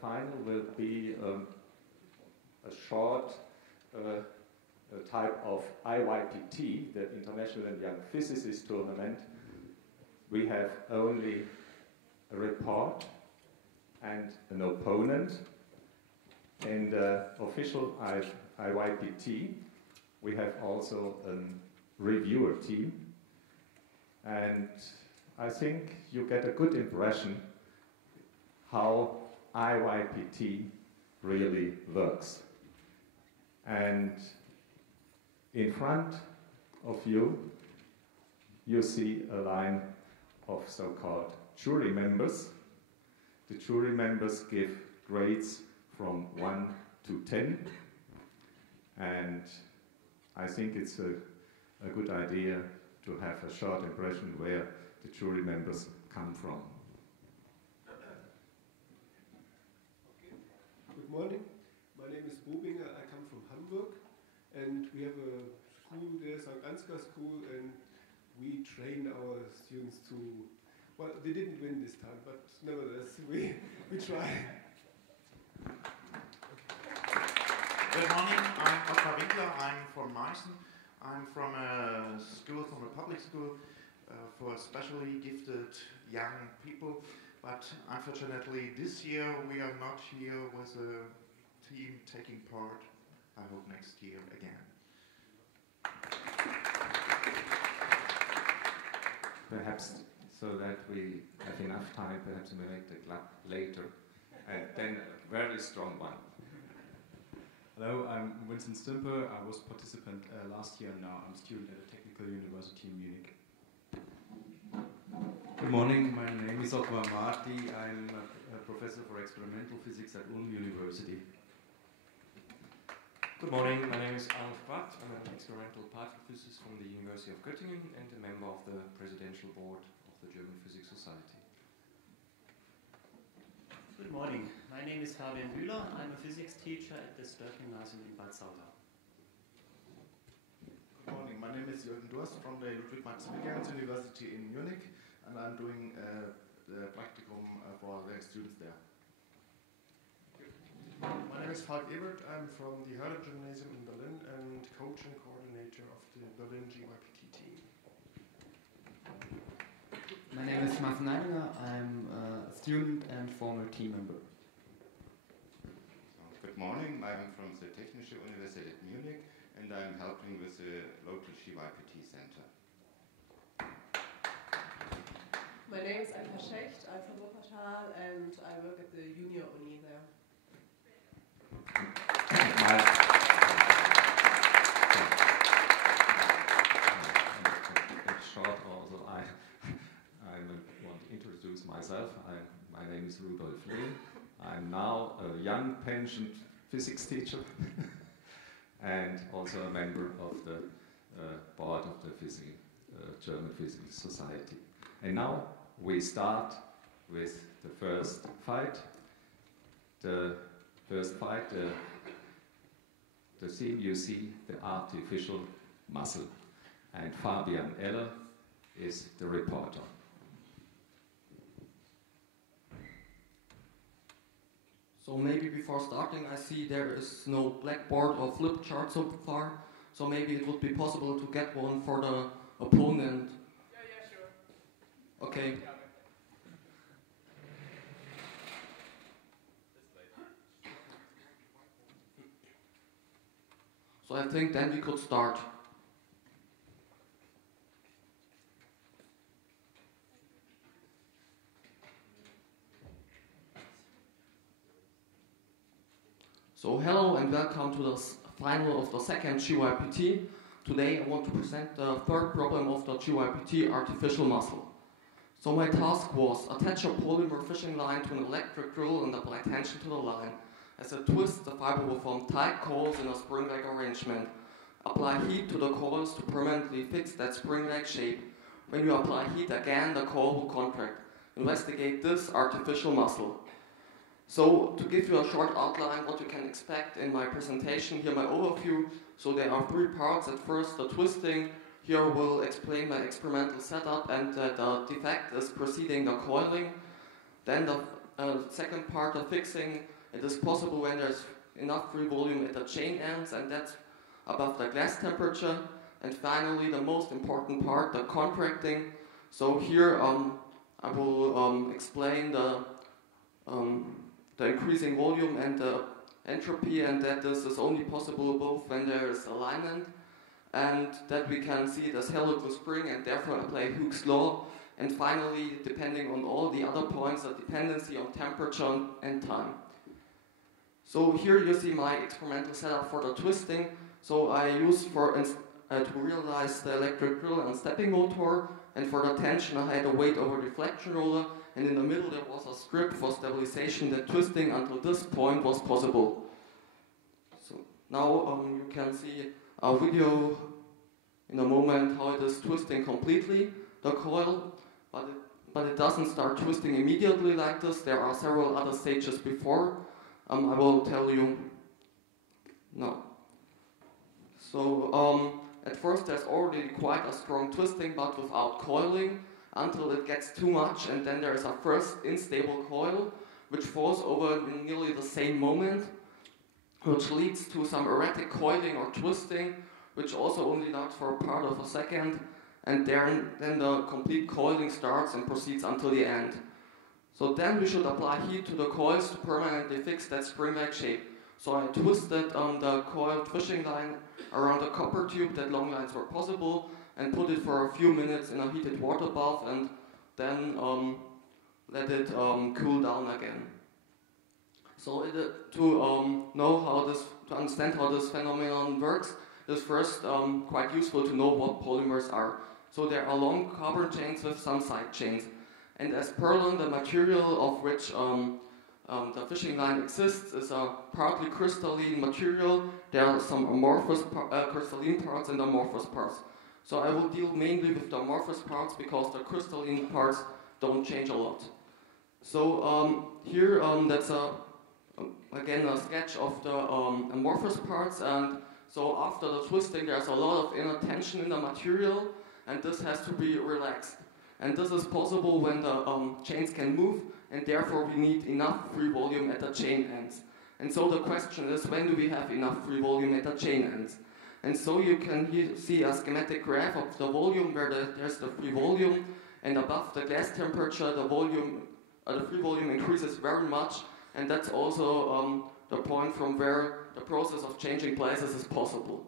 final will be a short type of IYPT, the International Young Physicist Tournament. We have only a report and an opponent. In the official IYPT, we have also a reviewer team. And I think you get a good impression how IYPT really works. And in front of you, you see a line of so-called jury members. The jury members give grades from 1 to 10. And I think it's a good idea to have a short impression where the jury members come from. Good morning. My name is Bobinger. I come from Hamburg, and we have a school there, St. Ansgar School, and we train our students to, well, they didn't win this time, but nevertheless, we try. Good morning, I'm Dr. Winkler, I'm from Meissen. I'm from a school, from a public school for specially gifted young people, but unfortunately this year we are not here with a team taking part. I hope next year again. Perhaps so that we have enough time, perhaps we make the club later, and then a very strong one. Hello, I'm Vincent Stimper. I was participant last year, and now I'm student at a technical university in Munich. Good morning, my name is Ottmar Marti. I'm a professor for experimental physics at Ulm University. Good morning, my name is Arnold Quadt. I'm an experimental particle physicist from the University of Göttingen and a member of the presidential board of the German Physics Society. Good morning, my name is Fabian. I'm a physics teacher at the Störk-Gymnasium in Bad Saulau. Good morning, my name is Jürgen Durst from the Ludwig-Maximilians University in Munich, and I'm doing the practicum for the students there. My name is Falk Ebert. I'm from the Eller Gymnasium in Berlin and coach and coordinator of the Berlin GYPT team. My name is Martin Neininger. I'm a student and former team member. Good morning. I'm from the Technische Universität Munich and I'm helping with the local GYPT center. My name is Anka Schecht. I'm from Wuppertal and I work at the Junior Uni there. Short also, I want to introduce myself. My name is Rudolf Lehl. I'm now a young pensioned physics teacher and also a member of the board of the German Physics Society. And now we start with the first fight. The first fight, the scene you see, the artificial muscle. And Fabian Eller is the reporter. So maybe before starting, I see there is no blackboard or flip chart so far. So maybe it would be possible to get one for the opponent. Yeah, sure. Okay. So I think then we could start. So hello and welcome to the final of the second GYPT. Today I want to present the third problem of the GYPT artificial muscle. So my task was attach a polymer fishing line to an electric drill and apply tension to the line. As I twist, the fiber will form tight coils in a spring-like arrangement. Apply heat to the coils to permanently fix that spring-like shape. When you apply heat again, the coil will contract. Investigate this artificial muscle. So, to give you a short outline what you can expect in my presentation, here my overview. So there are three parts. At first, the twisting. Here we'll explain my experimental setup and the defect is preceding the coiling. Then the second part of fixing, it is possible when there's enough free volume at the chain ends, and that's above the glass temperature. And finally, the most important part, the contracting. So here I will explain the increasing volume and the entropy, and that this is only possible both when there is alignment and that we can see it as helical spring and therefore apply Hooke's law. And finally, depending on all the other points, the dependency on temperature and time. So here you see my experimental setup for the twisting. So I use to realize the electric drill and stepping motor, and for the tension I had a weight over deflection roller, and in the middle there was a strip for stabilization that twisting until this point was possible. So now you can see a video in a moment how it is twisting completely, the coil, but it doesn't start twisting immediately like this. There are several other stages before. I will tell you now. So at first there's already quite a strong twisting, but without coiling, until it gets too much, and then there's a first unstable coil which falls over nearly the same moment, which leads to some erratic coiling or twisting, which also only lasts for a part of a second, and then the complete coiling starts and proceeds until the end. So then we should apply heat to the coils to permanently fix that spring-like shape. So I twisted the coiled fishing line around the copper tube that long lines were possible, and put it for a few minutes in a heated water bath, and then let it cool down again. So to understand how this phenomenon works, it's first quite useful to know what polymers are. So there are long carbon chains with some side chains. And as perlon, the material of which the fishing line exists, is a partly crystalline material. There are some amorphous crystalline parts and amorphous parts. So I will deal mainly with the amorphous parts because the crystalline parts don't change a lot. So here that's again a sketch of the amorphous parts, and so after the twisting there's a lot of inner tension in the material, and this has to be relaxed. And this is possible when the chains can move, and therefore we need enough free volume at the chain ends. And so the question is, when do we have enough free volume at the chain ends? And so you can see a schematic graph of the volume where there's the free volume, and above the glass temperature the free volume increases very much, and that's also the point from where the process of changing places is possible.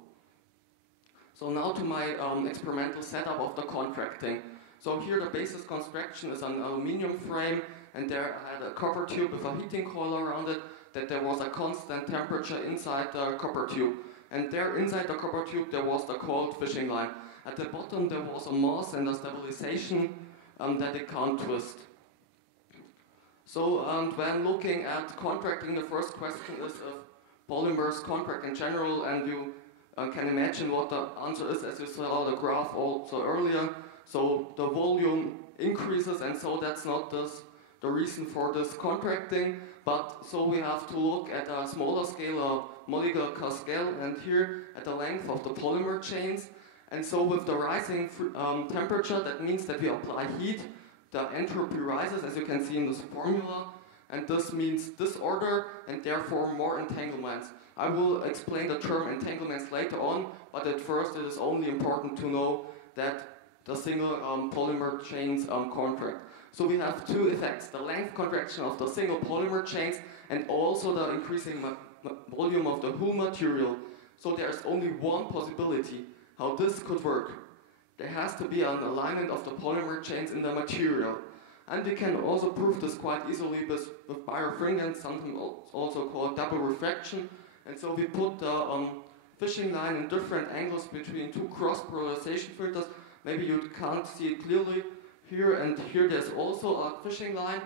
So now to my experimental setup of the contracting. So here the basis construction is an aluminium frame, and there I had a copper tube with a heating coil around it, that there was a constant temperature inside the copper tube. And there inside the copper tube there was the coiled fishing line. At the bottom there was a mass and a stabilization that it can't twist. So when looking at contracting, the first question is if polymers contract in general, and you can imagine what the answer is, as you saw the graph also earlier. So the volume increases, and so that's not the reason for this contracting, but so we have to look at a smaller scale, a molecular scale, and here at the length of the polymer chains. And so with the rising temperature, that means that we apply heat, the entropy rises, as you can see in this formula, and this means disorder and therefore more entanglements. I will explain the term entanglements later on, but at first it is only important to know that the single polymer chains contract. So we have two effects, the length contraction of the single polymer chains and also the increasing volume of the whole material. So there's only one possibility how this could work. There has to be an alignment of the polymer chains in the material. And we can also prove this quite easily with birefringence, something also called double refraction. And so we put the fishing line in different angles between two cross-polarization filters. Maybe you can't see it clearly here, and here there's also a fishing line,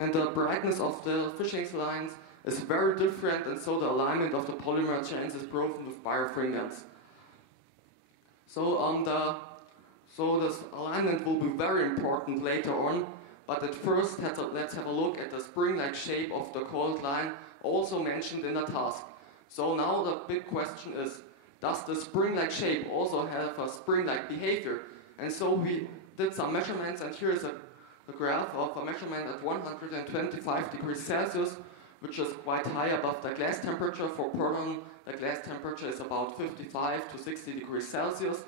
and the brightness of the fishing lines is very different, and so the alignment of the polymer chains is proven with birefringence. So this alignment will be very important later on, but at first let's have a look at the spring-like shape of the coiled line, also mentioned in the task. So now the big question is, does the spring-like shape also have a spring-like behavior? And so we did some measurements, and here is a a graph of a measurement at 125 degrees Celsius, which is quite high above the glass temperature. For pollen, the glass temperature is about 55 to 60 degrees Celsius.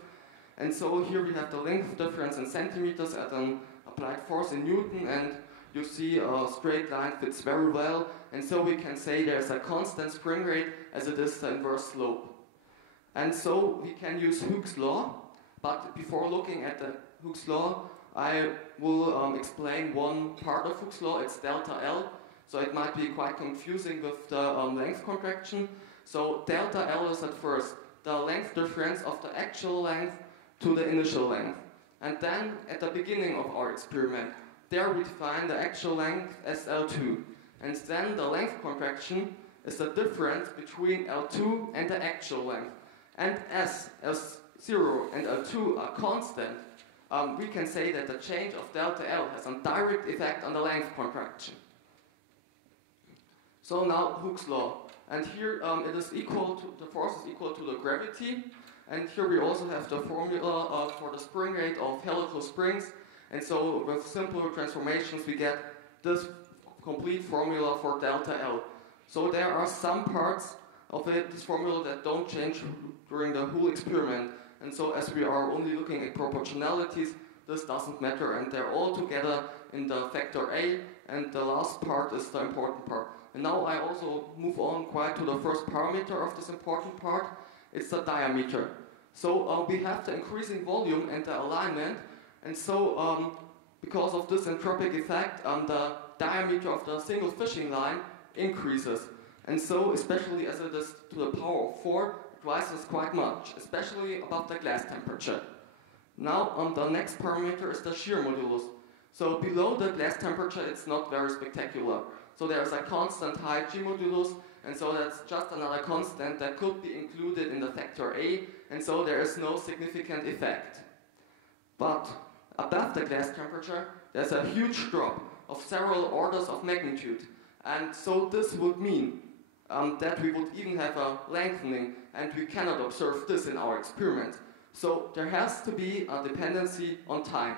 And so here we have the length difference in centimeters at an applied force in Newton, and you see a straight line fits very well. And so we can say there's a constant spring rate as it is the inverse slope. And so we can use Hooke's law, but before looking at the Hooke's law, I will explain one part of Hooke's law. It's delta L, so it might be quite confusing with the length contraction. So delta L is at first the length difference of the actual length to the initial length. And then at the beginning of our experiment, there we define the actual length as L2. And then the length contraction is the difference between L2 and the actual length. And as L0 and L2 are constant, we can say that the change of delta L has a direct effect on the length contraction. So now Hooke's law. And here it is equal to, the force is equal to the gravity. And here we also have the formula for the spring rate of helical springs. And so with simple transformations we get this complete formula for delta L. So there are some parts of it, this formula, that don't change during the whole experiment. And so as we are only looking at proportionalities, this doesn't matter, and they're all together in the factor A, and the last part is the important part. And now I also move on quite to the first parameter of this important part. It's the diameter. So we have the increasing volume and the alignment, and so because of this entropic effect, the diameter of the single fishing line increases. And so, especially as it is to the power of 4, it rises quite much, especially above the glass temperature. Now, the next parameter is the shear modulus. So below the glass temperature, it's not very spectacular. So there's a constant high G modulus, and so that's just another constant that could be included in the factor A, and so there is no significant effect. But above the glass temperature, there's a huge drop of several orders of magnitude. And so this would mean that we would even have a lengthening, and we cannot observe this in our experiment. So there has to be a dependency on time.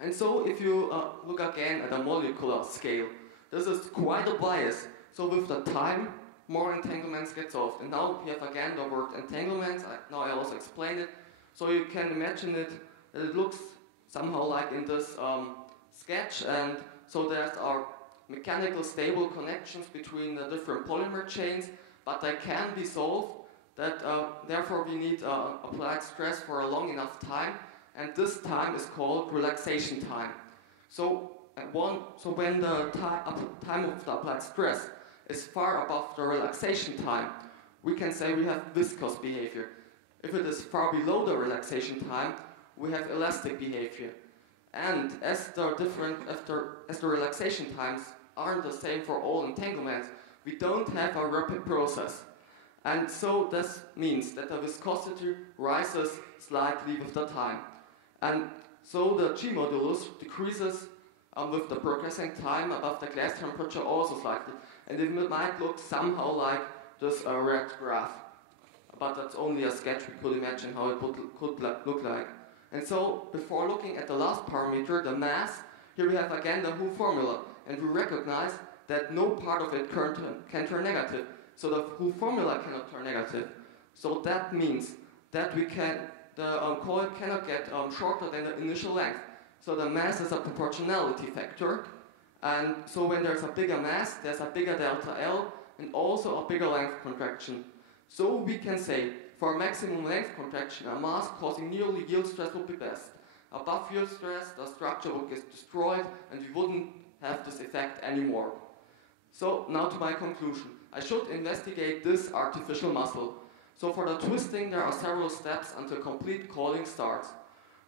And so if you look again at a molecular scale, this is quite a bias. So with the time, more entanglements get solved. And now we have again the word entanglements. Now I also explained it. So you can imagine it, that it looks somehow like in this sketch. And so there's our mechanical stable connections between the different polymer chains, but they can be solved. That therefore we need applied stress for a long enough time, and this time is called relaxation time. So when the time of the applied stress is far above the relaxation time, we can say we have viscous behavior. If it is far below the relaxation time, we have elastic behavior. And as the relaxation times aren't the same for all entanglements, we don't have a rapid process. And so this means that the viscosity rises slightly with the time. And so the G modulus decreases with the progressing time above the glass temperature also slightly. And it might look somehow like this red graph. But that's only a sketch. We could imagine how it could look like. And so before looking at the last parameter, the mass, here we have again the whole formula. And we recognize that no part of it can turn negative. So the whole formula cannot turn negative. So that means that the coil cannot get shorter than the initial length. So the mass is a proportionality factor. And so when there's a bigger mass, there's a bigger delta L and also a bigger length contraction. So we can say for a maximum length contraction, a mass causing nearly yield stress would be best. Above yield stress, the structure would get destroyed and we wouldn't have this effect anymore. So now to my conclusion. I should investigate this artificial muscle. So for the twisting, there are several steps until complete coiling starts.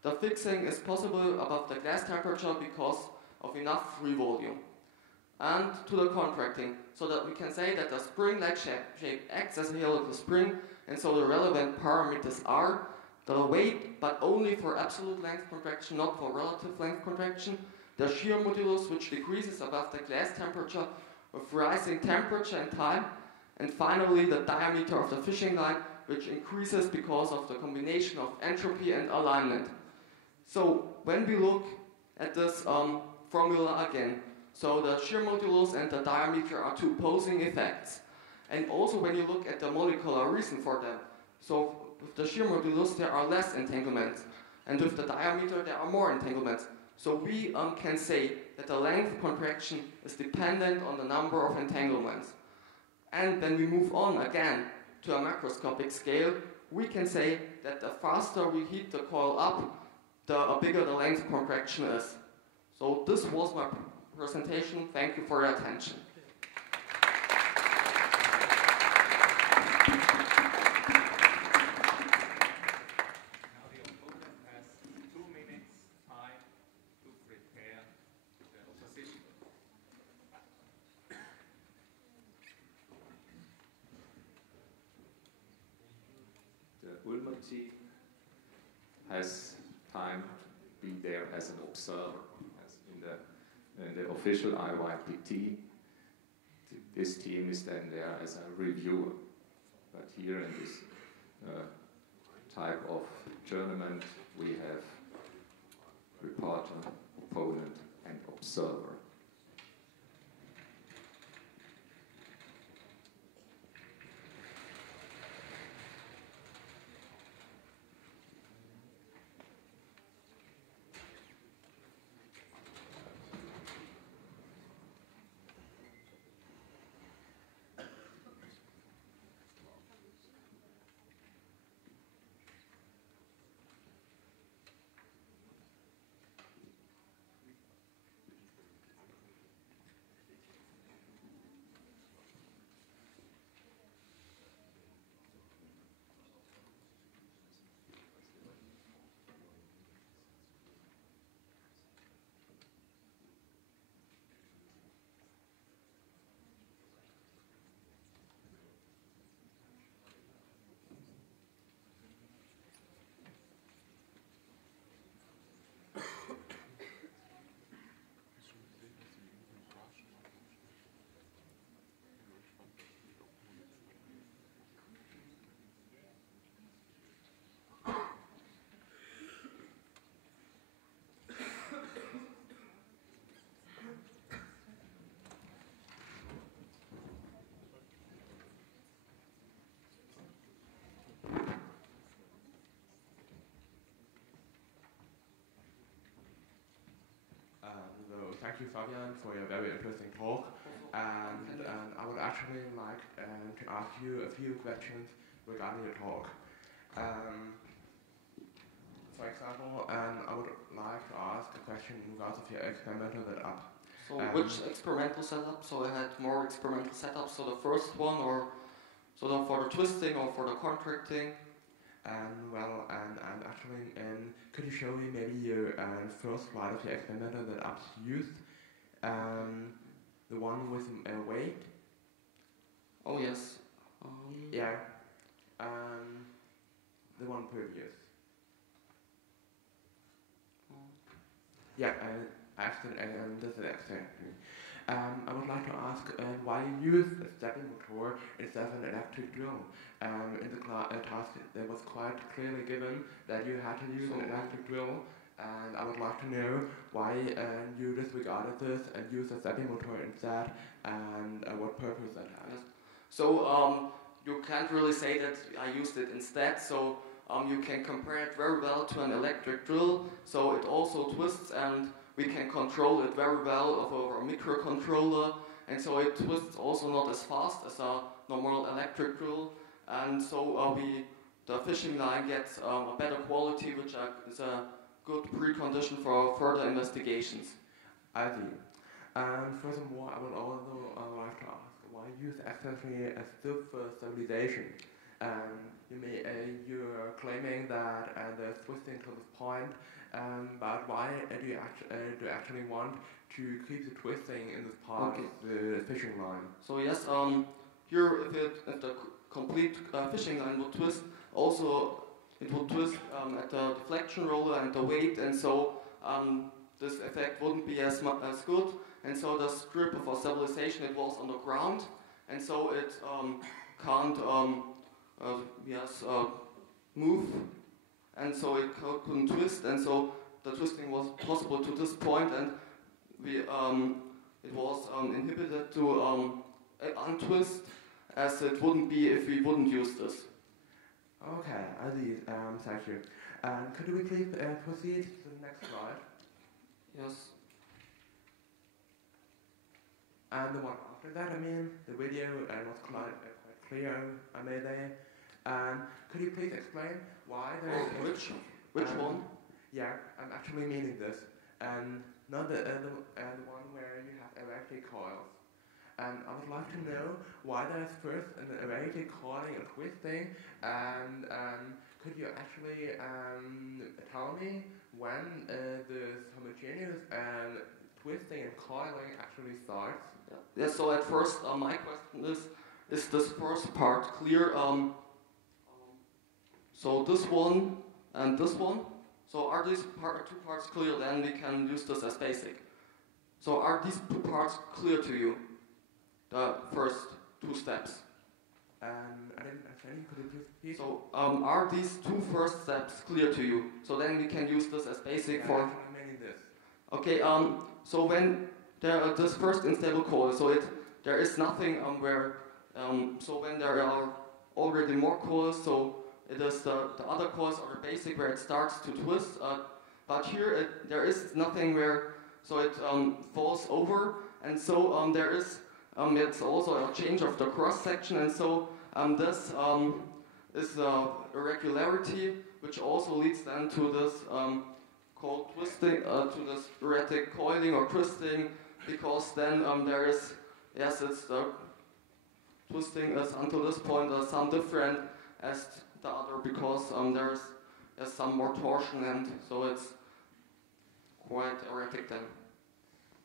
The fixing is possible above the glass temperature because of enough free volume. And to the contracting, so that we can say that the spring-like shape acts as a helical spring, and so the relevant parameters are the weight, but only for absolute length contraction, not for relative length contraction, the shear modulus, which decreases above the glass temperature with rising temperature and time, and finally the diameter of the fishing line, which increases because of the combination of entropy and alignment. So when we look at this formula again. So the shear modulus and the diameter are two opposing effects. And also when you look at the molecular reason for them, so with the shear modulus there are less entanglements, and with the diameter there are more entanglements. So we can say that the length contraction is dependent on the number of entanglements. And when we move on again to a macroscopic scale, we can say that the faster we heat the coil up, the bigger the length contraction is. So this was my presentation. Thank you for your attention. Ulmer team has time to be there as an observer, as in the official GYPT. This team is then there as a reviewer. But here in this type of tournament, we have reporter, opponent, and observer. Thank you, Fabian, for your very interesting talk. And I would actually like to ask you a few questions regarding your talk. For example, I would like to ask a question in regards of your experimental setup. So which experimental setup? So I had more experimental setups. So the first one, or so for the twisting or for the contracting? And actually, could you show me maybe your first slide of your experimental that I've used? The one with weight? Oh, yes. Yeah. The one previous. Yeah, this is exactly. I would like to ask why you use a stepping motor instead of an electric drill. In the task, it was quite clearly given that you had to use an electric drill, and I would like to know why you disregarded this and used a stepping motor instead, and what purpose that has. Yes. So you can't really say that I used it instead. So you can compare it very well to an electric drill. So it also twists, and we can control it very well over a microcontroller, and so it twists also not as fast as a normal electric drill, and so the fishing line gets a better quality, which is a good precondition for further investigations. I see. And furthermore, I would also like to ask why use exactly a stiff stabilization. You're claiming that there's twisting to this point, but why do you actually want to keep the twisting in this part of the fishing line? So yes, here if the complete fishing line would twist, also it would twist at the deflection roller and the weight, and so this effect wouldn't be as good. And so the strip for stabilization, it was on the ground, and so it can't move, and so it couldn't twist, and so the twisting was possible to this point, and it was inhibited to untwist, as it wouldn't be if we wouldn't use this. Okay, Adi, thank you. Could we please proceed to the next slide? Yes. And the one after that, I mean, the video was quite clear, I made there. Could you please explain why there is which one? Yeah, I'm actually meaning this. Not the one where you have erratic coils. I would like to know why there is first an erratic coiling and twisting, and could you actually tell me when the homogeneous twisting and coiling actually starts? Yeah, so at first my question is this first part clear? So this one and this one. So are these two parts clear? Then we can use this as basic. So are these two parts clear to you? The first two steps. I didn't understand. Could you please repeat? So are these two first steps clear to you? So then we can use this as basic for. I'm meaning this. Okay. So when this first unstable coil, so there is nothing where. So when there are already more coils, so it is the other coils or the basic where it starts to twist. But here there is nothing where, so it falls over, and so there is. It's also a change of the cross section, and so this is a irregularity, which also leads then to this called twisting, to this erratic coiling or twisting, because then there is, yes, it's the twisting is until this point some different as the other, because there's some more torsion, and so it's quite erratic then.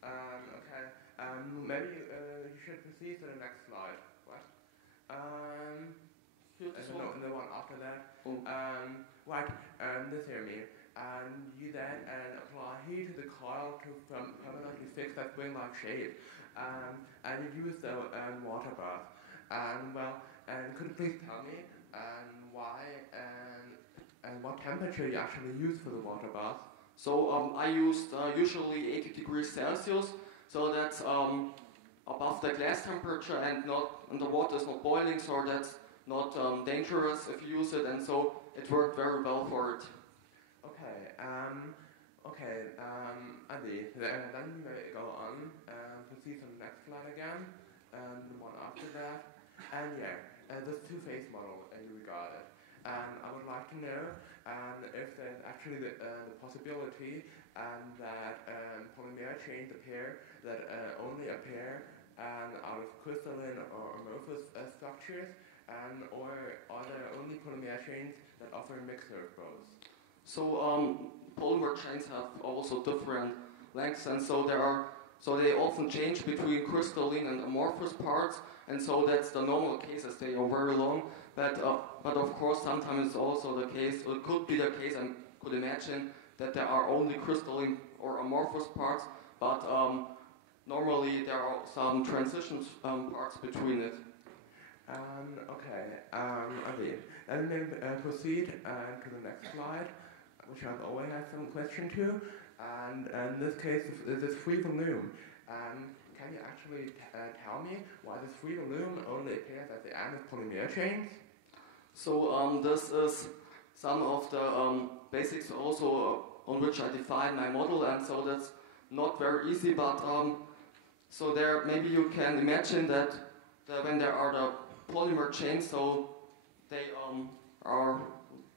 Okay. Maybe you should proceed to the next slide. What? The one after that. Oh. Right. This here me. You then apply heat to the coil to permanently fix that wing-like shape. And you use the water bath. Could you please tell me why and what temperature you actually use for the water bath? So I used usually 80 degrees Celsius. So that's above the glass temperature, and the water is not boiling, so that's not dangerous if you use it, and so it worked very well for it. Okay. Adi, then you may go on proceed to the next slide again, the one after that, and this two-phase model you regarded. I would like to know if there's actually the possibility that polymer chains appear that only appear out of crystalline or amorphous structures, or are there only polymer chains that offer a mixture of both? So polymer chains have also different lengths, and so they often change between crystalline and amorphous parts, and so that's the normal case as they are very long. But of course sometimes it's also the case, or it could be the case, I could imagine, that there are only crystalline or amorphous parts, but normally there are some transition parts between it. Okay, Adi. And then proceed to the next slide, which I've always had some question to. And in this case, this free volume. Can you actually tell me why this free volume only appears at the end of polymer chains? So this is some of the basics also on which I define my model, and so that's not very easy, but so there maybe you can imagine that when there are the polymer chains, so they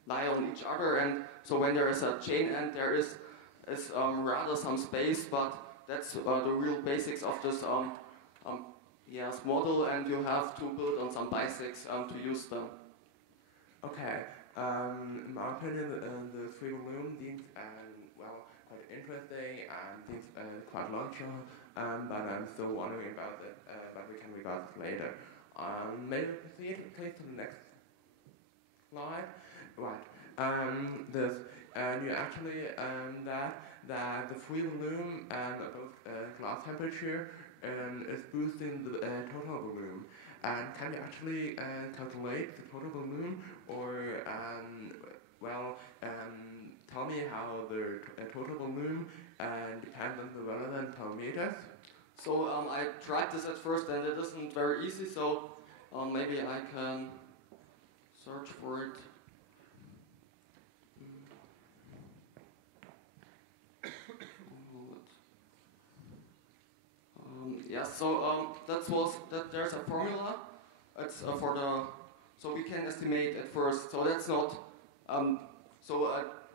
lie on each other, and so when there is a chain end, there is rather some space, but that's the real basics of this model, and you have to build on some basics to use them. Okay. In my opinion, the free volume seems quite interesting and seems quite logical, but I'm still wondering about it. But we can regard it later. Maybe proceed please to the next slide. Right. You actually that the free volume above glass temperature is boosting the total volume. And can you actually calculate the total volume, or well, tell me how the total volume depends on the relevant parameters. So I tried this at first and it isn't very easy, so maybe I can search for it. Yes, so there's a formula. It's for the, so we can estimate at first. So that's not,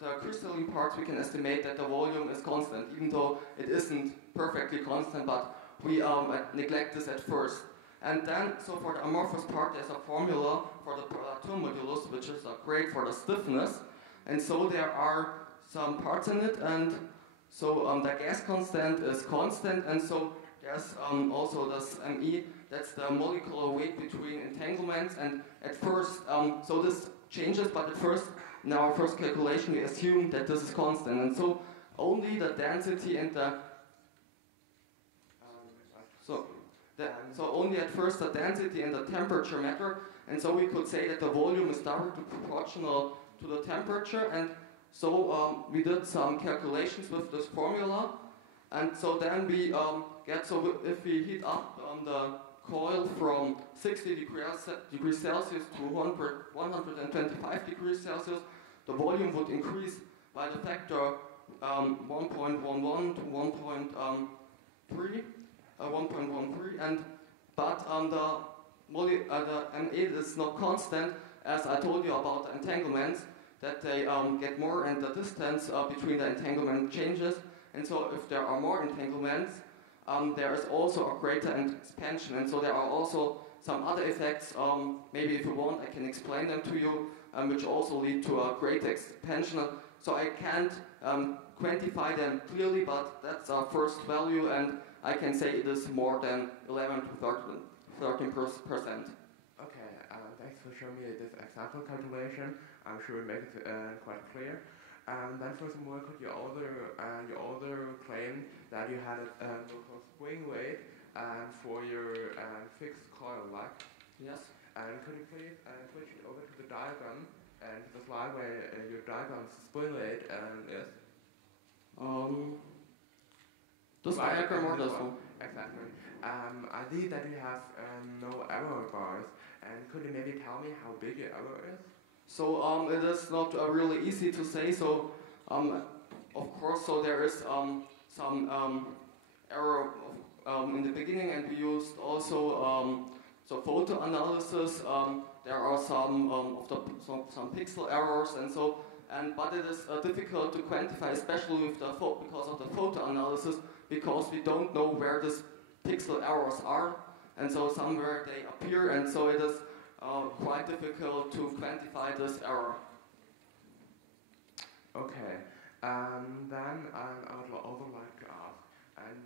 the crystalline parts we can estimate that the volume is constant, even though it isn't perfectly constant, but we neglect this at first. And then, so for the amorphous part, there's a formula for the Plateau modulus, which is great for the stiffness. And so there are some parts in it, and so the gas constant is constant, and so there's also this ME, that's the molecular weight between entanglements, and at first, so this changes, but at first, in our first calculation, we assume that this is constant, and so only the density and the so only at first the density and the temperature matter, and so we could say that the volume is directly proportional to the temperature, and so we did some calculations with this formula, and so then we get, so if we heat up the coil from 60 degrees Celsius to 125 degrees Celsius, the volume would increase by the factor 1.11 to 1.13, and but the M8 is not constant, as I told you about the entanglements, that they get more and the distance between the entanglement changes, and so if there are more entanglements, there is also a greater expansion, and so there are also some other effects, maybe if you want I can explain them to you, which also lead to a greater expansion. So I can't quantify them clearly, but that's our first value, and I can say it is more than 11 to 13%. Okay, thanks for showing me this example calculation. I'm sure it makes it quite clear. Then furthermore, could you also claim that you had a local spring weight for your fixed coil, like? Yes. And could you please switch it over to the diagram and the slide where your diagram's spring weight is? This diagram or this one? Exactly. I see that you have no error bars, and could you maybe tell me how big your error is? So it is not really easy to say. So of course, so there is some error in the beginning, and we used also so photo analysis. There are some some pixel errors, and so but it is difficult to quantify, especially with the because of the photo analysis, because we don't know where these pixel errors are, and so somewhere they appear, and so it is quite difficult to quantify this error. Okay, then I would also like to ask, and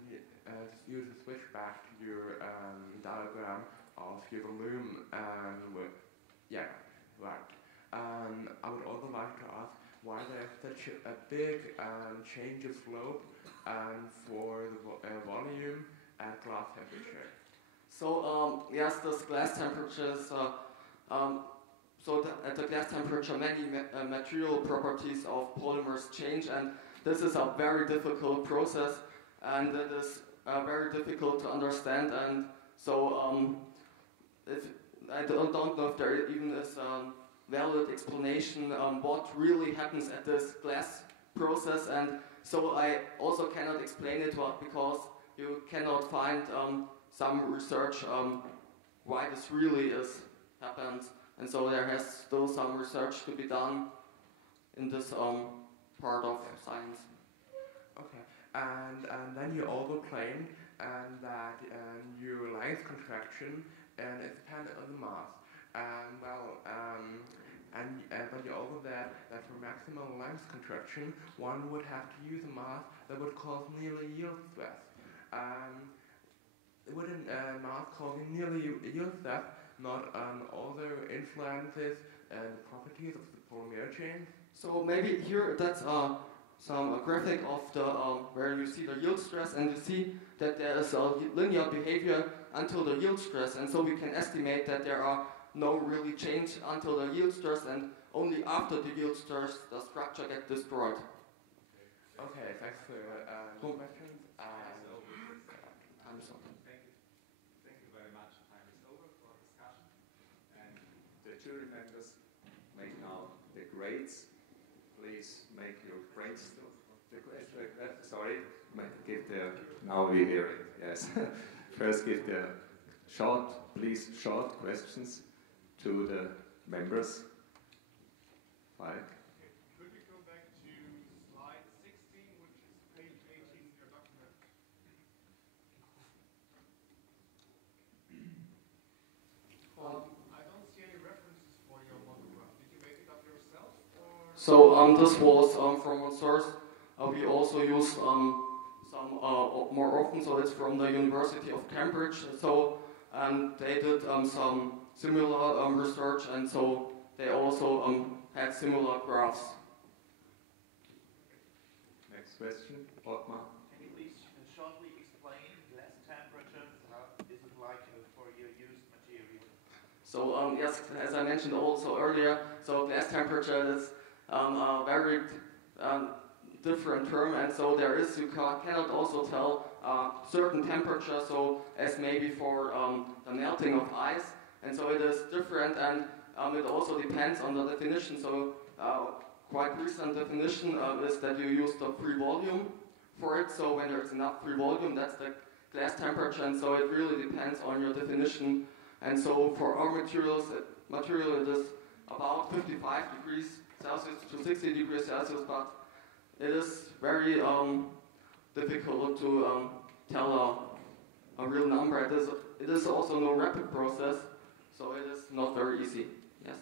you to switch back to your diagram of your volume, yeah, right. I would also like to ask why there's such a big change of slope for the volume at glass temperature. So yes, this glass temperatures. At the glass temperature, many material properties of polymers change, and this is a very difficult process, and it is very difficult to understand. And so, if I don't know if there even is a valid explanation what really happens at this glass process, and so I also cannot explain it because you cannot find some research why this really happens. And so there has still some research to be done in this part of science. Okay, and then you also claimed that your length contraction is dependent on the mass. But you also said that for maximum length contraction, one would have to use a mass that would cause nearly yield stress. Wouldn't mass causing nearly yield stress not other influences and properties of the polymer chain? So maybe here that's some graphic of the where you see the yield stress, and you see that there is a linear behavior until the yield stress, and so we can estimate that there are no really change until the yield stirs, and only after the yield stirs the structure gets destroyed. Okay, thanks for the questions. Time is up. Thank you very much. Time is over for discussion. And the jury members make now the grades. Please make your grades. Sorry, give the, now we hear it, yes. First give the short questions to the members. Mike. Could we go back to slide 16, which is page 18 in your document? I don't see any references for your monograph. Did you make it up yourself? Or? So this was from one source. We also used some more often, so it's from the University of Cambridge. So they did some similar research, and so they also had similar graphs. Next question, Otmar. Can you please shortly explain glass temperature? How is it like for your used material? So yes, as I mentioned also earlier, so glass temperature is a very different term, and so there is, you cannot also tell certain temperature, so as maybe for the melting of ice, and so it is different, and it also depends on the definition. So quite recent definition is that you use the free volume for it, so when there's enough free volume, that's the glass temperature, and so it really depends on your definition. And so for our material it is about 55 degrees Celsius to 60 degrees Celsius, but it is very difficult to tell a real number. It is also no rapid process, so it is not very easy. Yes.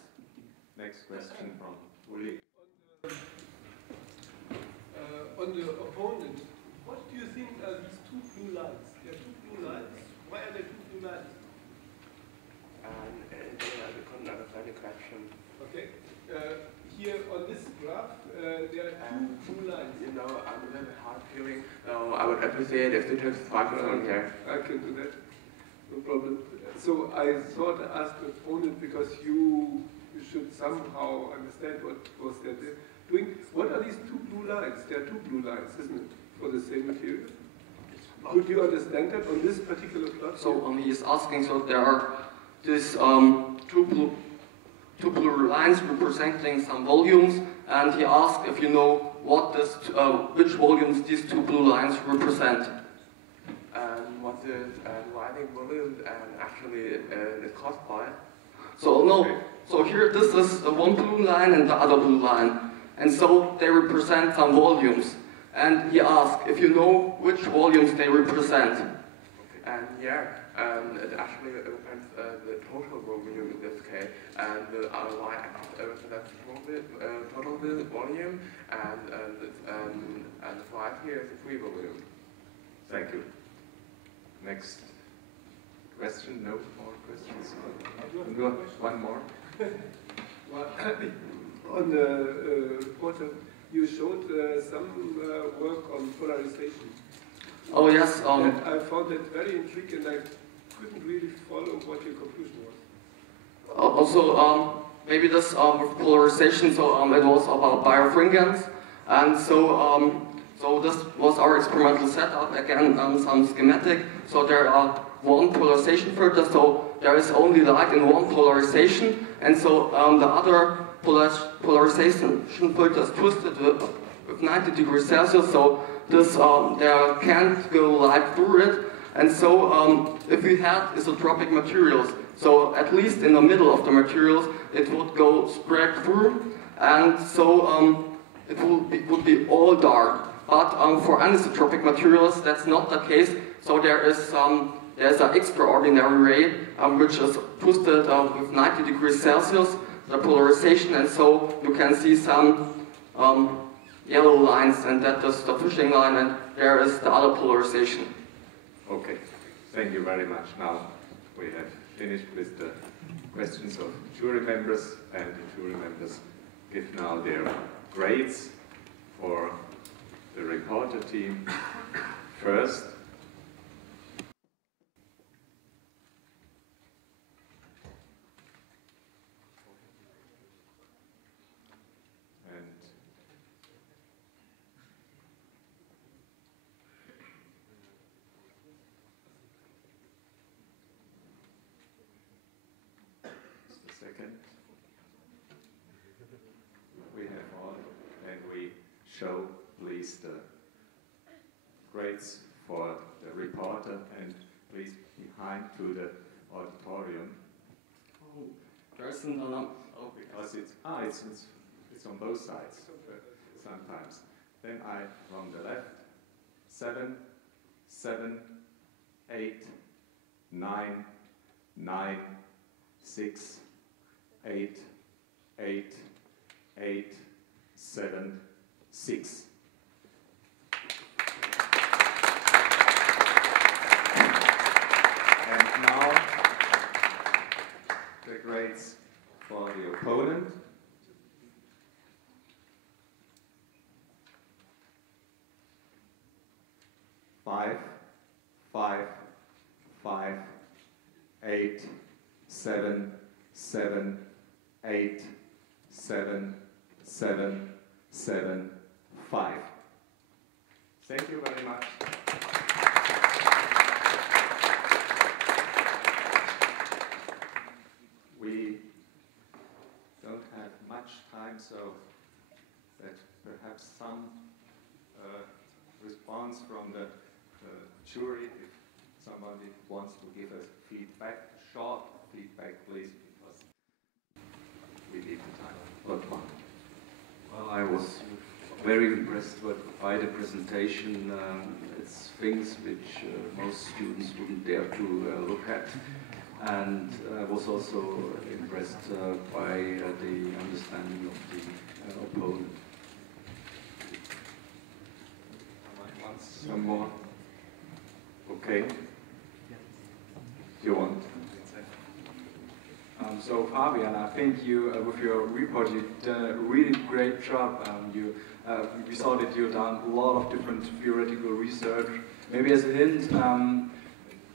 Next question from Uli. On the opponent, what do you think are these two blue lines? There are two blue lines. Why are there two blue lines? I couldn't understand the question. Okay. Here on this graph, there are two blue lines. You know, I'm a little hard hearing, so I would appreciate if you took the microphone here. I can do that. No problem. So I thought I asked the opponent because you should somehow understand what was that doing. What are these two blue lines? There are two blue lines, isn't it, for the same material? Could you understand that on this particular plot? So he is asking, so there are these two blue lines representing some volumes, and he asked if you know what this, which volumes these two blue lines represent. What the dividing volume actually is caused by? So no, so here this is one blue line and the other blue line, and so they represent some volumes. And he asked if you know which volumes they represent. And yeah, it actually represents the total volume in this case, and the other line represents total volume, and the slide here is the free volume. Thank you. Next question? No more questions? One more. Well, on the bottom, you showed some work on polarization. Oh yes. I found that very intriguing, and I couldn't really follow what your conclusion was. Also, maybe this with polarization. So it was about birefringence, and so this was our experimental setup. Again, some schematic. So there are one polarization filter. So there is only light in one polarization, and so the other polarization filter is twisted with 90 degrees Celsius. So this there can't go light through it. And so if we had isotropic materials, so at least in the middle of the materials, it would go straight through, and so it would be all dark. But for anisotropic materials, that's not the case. So there's an extraordinary ray which is twisted with 90 degrees Celsius, the polarization, and so you can see some yellow lines, and that is the fishing line, and there is the other polarization. Okay, thank you very much. Now we have finished with the questions of jury members, and the jury members give now their grades for the reporter team. First, Second. We have all, and we show, please, the grades for the reporter, and please behind to the auditorium. Oh, there's an alarm. Oh, because it's on both sides sometimes. Then I, from the left, 7, 7, 8, 9, 9, 6, 8, 8, 8, 7, 6. And now the grades for the opponent. 5, 5, 5, 8, 7, 7, 8, 7, 7, 7, 5. Thank you very much. We don't have much time, so that perhaps some response from the jury, if somebody wants to give us feedback, short feedback, please, because we need the time. But one. Well, I was very impressed by the presentation. It's things which most students wouldn't dare to look at. And I was also impressed by the understanding of the opponent. Some more? Okay. You want? So Fabian, I think you, with your report, you did a really great job. We saw that you've done a lot of different theoretical research. Maybe as a hint,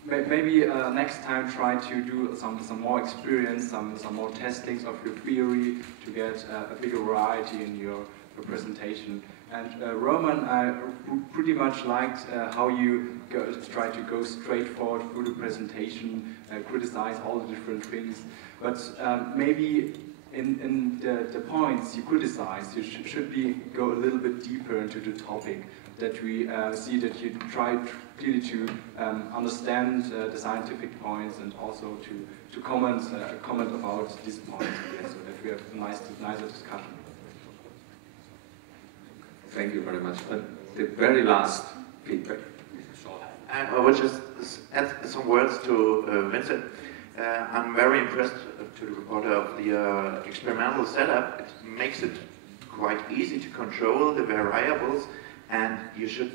maybe next time try to do some more experience, some more testings of your theory to get a bigger variety in your presentation. And Roman, I pretty much liked how you try to go straight forward through the presentation, criticize all the different things. But maybe in the points you criticize, you should go a little bit deeper into the topic, that we see that you try clearly to understand the scientific points and also to comment about these points again, so that we have a nicer discussion. Thank you very much. The very last feedback. I would just add some words to Vincent. I'm very impressed to the reporter of the experimental setup. It makes it quite easy to control the variables, and you should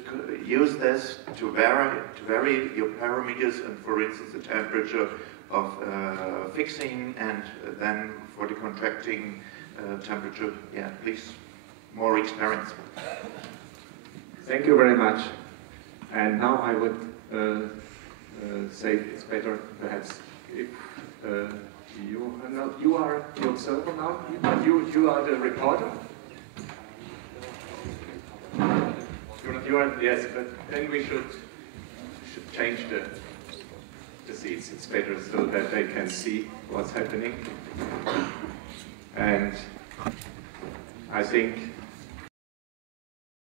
use this to vary your parameters, and for instance the temperature of fixing, and then for the contracting temperature. Yeah, please. More experience. Thank you very much. And now I would say it's better perhaps if you are the observer now, but you are the reporter. Yes, but then we should change the seats. It's better so that they can see what's happening. And I think